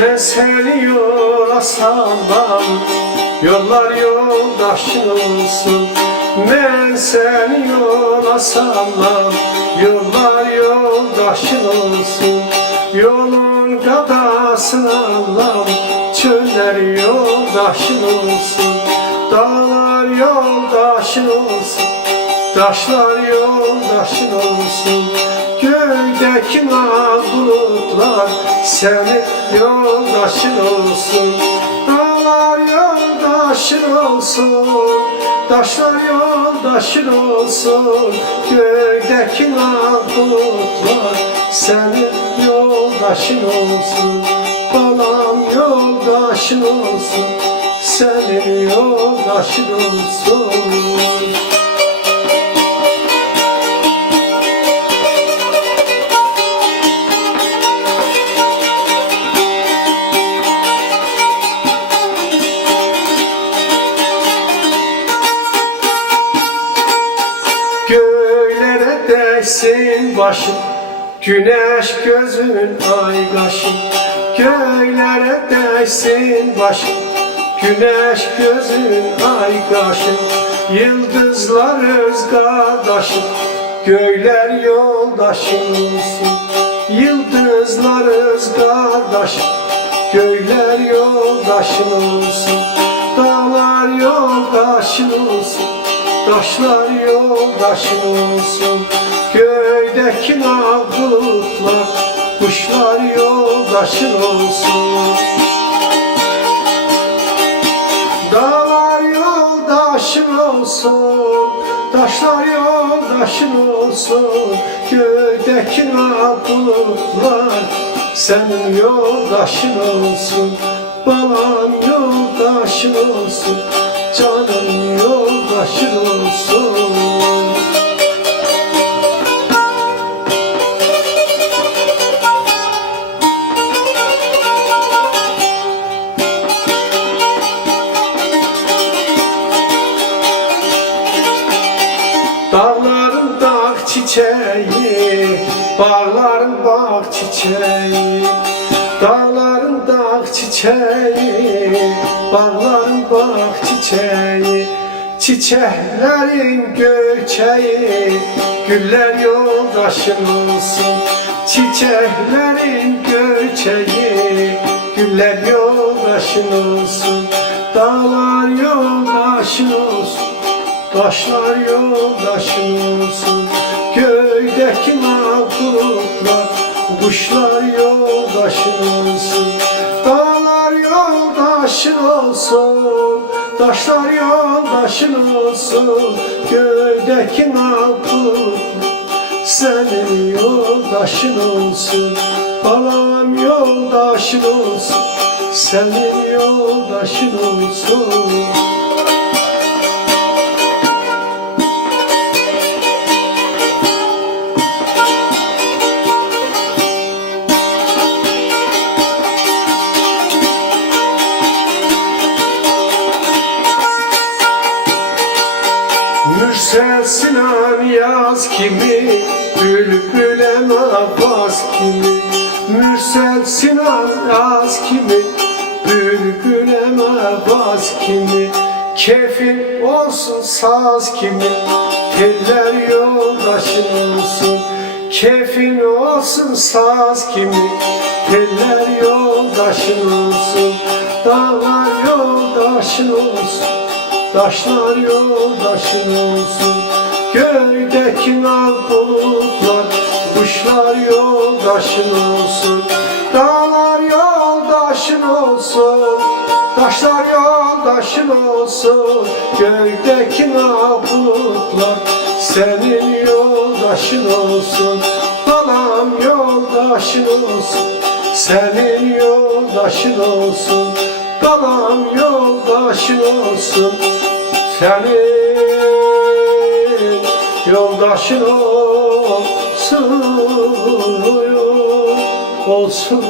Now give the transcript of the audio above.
Ben seni yola sallam, yollar yoldaşın olsun. Ben seni yola sallam, yollar yoldaşın olsun. Yolun gadasını allam, çöller yoldaşın olsun. Dağlar yoldaşın olsun, taşlar yoldaşın olsun. Göydeki bulutlar senin yoldaşın olsun. Dağlar yoldaşın olsun, taşlar yoldaşın olsun. Göydeki bulutlar senin yoldaşın olsun. Balam yoldaşın olsun, senin yoldaşın olsun. Göğlere değsin başım, güneş gözün ay kaşım. Göğlere değsin başım, güneş gözün ay kaşım. Yıldızlar öz kardeşim, göğler yoldaşın olsun. Yıldızlar öz kardeşim, göğler yoldaşın olsun. Dağlar yoldaşın olsun, taşlar yoldaşın olsun. Göydeki bulutlar, kuşlar yoldaşın olsun. Dağlar yoldaşın olsun, taşlar yoldaşın olsun. Göydeki bulutlar senin yoldaşın olsun. Balam yoldaşın olsun, canım yoldaşın olsun. Dağların dağ çiçeği, bağların bağ çiçeği. Dağların dağ çiçeği, bağların bağ çiçeği. Çiçeklerin göçeği, güller yoldaşın olsun. Çiçeklerin göçeği, güller yoldaşın olsun. Dağlar yoldaşın olsun, taşlar yoldaşın olsun. Göydeki bulutlar, kuşlar yoldaşın olsun. Dağlar yoldaşın olsun, taşlar yoldaşın olsun. Göydeki bulutlar senin yoldaşın olsun. Balam yoldaşın olsun, senin yoldaşın olsun. Mürsel Sinan yaz kimi, bülbüle nafas kimi. Mürsel Sinan yaz kimi, bülbüle nafas kimi. Keyfin olsun saz kimi, teller yoldaşın olsun. Keyfin olsun saz kimi, teller yoldaşın olsun. Dağlar yoldaşın olsun, taşlar yoldaşın olsun. Göydeki bulutlar, kuşlar yoldaşın olsun. Dağlar yoldaşın olsun, taşlar yoldaşın olsun. Göydeki bulutlar senin yoldaşın olsun. Balam yoldaşın olsun, senin yoldaşın olsun. Balam yoldaşın olsun, senin yoldaşın olsun, olsun.